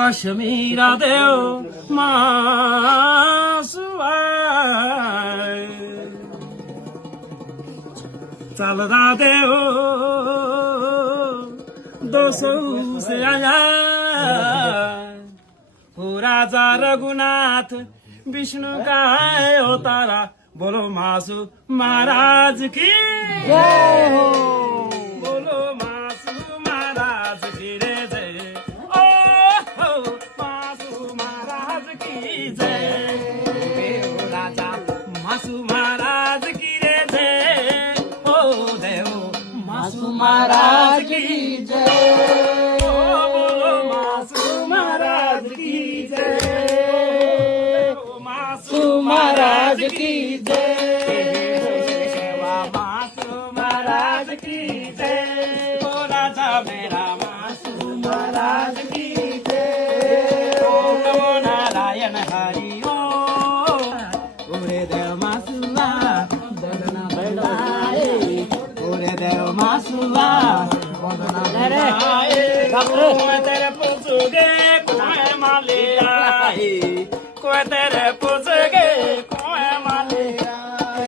पश्मीरा देव मासुआय चलदा देव 200 से आया हो राजा रघुनाथ विष्णु का है अवतारा बोलो मासु महाराज की जय हो बोलो मासु महाराज की रे जय ओ हो मासु महाराज की जय देव राजा मासु महाराज की रे जय ओ देव मासु महाराज की जय ओ बोलो मासु महाराज की जय मासु महाराज की जय मासु महाराज की जय ओ राजा मेरा मासु महाराज की जय ओम नमो नारायण हरि ओम ओरे देव मासुला दगना बळाए ओरे देव मासुला वंदना बळाए कोय तेरे पुसुगे कोय माले आए कोय तेरे